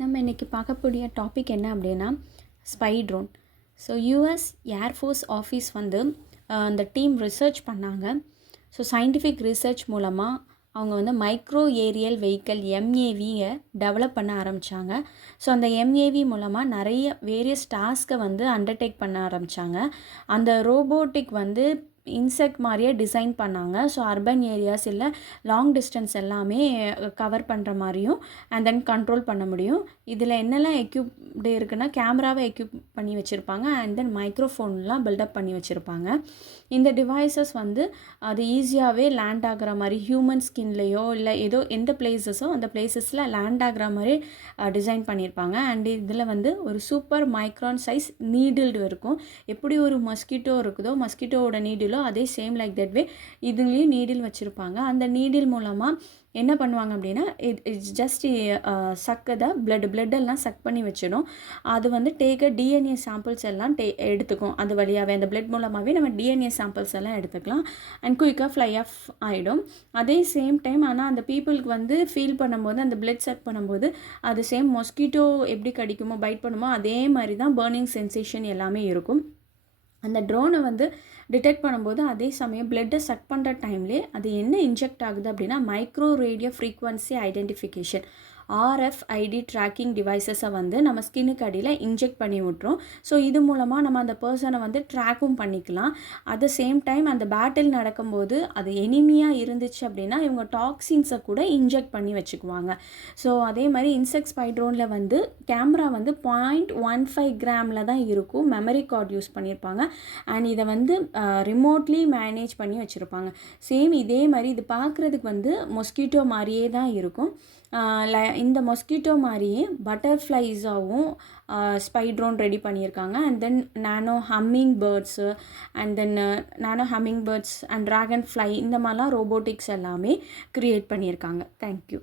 நம்ம இன்றைக்கி பார்க்கக்கூடிய டாபிக் என்ன அப்படின்னா spy drone. So US air force office வந்து அந்த டீம் ரிசர்ச் பண்ணாங்க. ஸோ சயின்டிஃபிக் ரிசர்ச் மூலமாக அவங்க வந்து மைக்ரோ ஏரியல் வெஹிக்கல் எம்ஏவியை டெவலப் பண்ண ஆரம்பித்தாங்க. ஸோ அந்த எம்ஏவி மூலமாக நிறைய வேரியஸ் டாஸ்க்கை வந்து அண்டர்டேக் பண்ண ஆரம்பித்தாங்க. அந்த ரோபோட்டிக் வந்து இன்செக்ட் மாதிரியே டிசைன் பண்ணாங்க. ஸோ அர்பன் ஏரியாஸ் இல்லை லாங் டிஸ்டன்ஸ் எல்லாமே கவர் பண்ணுற மாதிரியும் அண்ட் தென் கண்ட்ரோல் பண்ண முடியும். இதில் என்னெல்லாம் எக்யூப்டு இருக்குன்னா கேமராவை எக்யூப் பண்ணி வச்சுருப்பாங்க அண்ட் தென் மைக்ரோஃபோன்லாம் பில்டப் பண்ணி வச்சுருப்பாங்க. இந்த டிவைசஸ் வந்து அது ஈஸியாகவே லேண்ட் ஆகிற மாதிரி ஹியூமன் ஸ்கின்லேயோ இல்லை ஏதோ எந்த பிளேசஸோ அந்த பிளேசஸில் லேண்ட் ஆகிற மாதிரி டிசைன் பண்ணியிருப்பாங்க. அண்ட் இதில் வந்து ஒரு சூப்பர் மைக்ரான் சைஸ் நீடில்டு இருக்கும். எப்படி ஒரு மஸ்கிட்டோ இருக்குதோ மஸ்கிட்டோவோட நீடிலோ அதே சேம் லைக் தட் வே இதுலேயும் நீடில் வச்சுருப்பாங்க. அந்த நீடில் மூலமாக என்ன பண்ணுவாங்க அப்படின்னா இட்ஸ் ஜஸ்ட் சக்கத பிளட்டெல்லாம் சக் பண்ணி வச்சிடும். அது வந்து டிஎன்ஏ சாம்பிள்ஸ் எல்லாம் எடுத்துக்கும். அது வழியாகவே அந்த பிளட் மூலமாகவே நம்ம டிஎன்ஏ சாம்பிள்ஸ் எல்லாம் எடுத்துக்கலாம் அண்ட் குயிக்காக ஃப்ளை ஆஃப் ஆகிடும். அதே சேம் டைம் ஆனால் அந்த பீப்புளுக்கு வந்து ஃபீல் பண்ணும்போது அந்த பிளட் சக் பண்ணும்போது அது சேம் மொஸ்கிட்டோ எப்படி கடிக்குமோ பைட் பண்ணுமோ அதே மாதிரி தான் பர்னிங் சென்சேஷன் எல்லாமே இருக்கும். அந்த ட்ரோனை வந்து டிடெக்ட் பண்ணும்போது அதே சமயம் பிளட்டை சக் பண்ணுற டைம்லேயே அது என்ன இன்ஜெக்ட் ஆகுது அப்படின்னா micro radio frequency identification RFID tracking டிவைசஸை வந்து நம்ம ஸ்கின்னுக்கு அடியில் இன்ஜெக்ட் பண்ணி விட்றோம். ஸோ இது மூலமாக நம்ம அந்த பர்சனை வந்து ட்ராக்கும் பண்ணிக்கலாம். அட் த சேம் டைம் அந்த பேட்டில் நடக்கும்போது அது எனிமியாக இருந்துச்சு அப்படின்னா இவங்க டாக்ஸின்ஸை கூட இன்ஜெக்ட் பண்ணி வச்சுக்குவாங்க. ஸோ அதே மாதிரி இன்செக்ட் ஸ்பை ட்ரோனில் வந்து கேமரா வந்து 0.15 கிராமில் தான் இருக்கும். மெமரி கார்டு யூஸ் பண்ணியிருப்பாங்க அண்ட் இதை வந்து ரிமோட்லி மேனேஜ் பண்ணி வச்சுருப்பாங்க. சேம் இதே மாதிரி இது பார்க்குறதுக்கு வந்து மொஸ்கிட்டோ மாதிரியே தான் இருக்கும். இந்த மொஸ்கிட்டோ மாதிரியே பட்டர்ஃப்ளைஸாகவும் ஸ்பை ட்ரோன் ரெடி பண்ணியிருக்காங்க. And then nano hummingbirds and dragonfly இந்த மாதிரிலாம் ரோபோட்டிக்ஸ் எல்லாமே க்ரியேட் பண்ணியிருக்காங்க. தேங்க்யூ.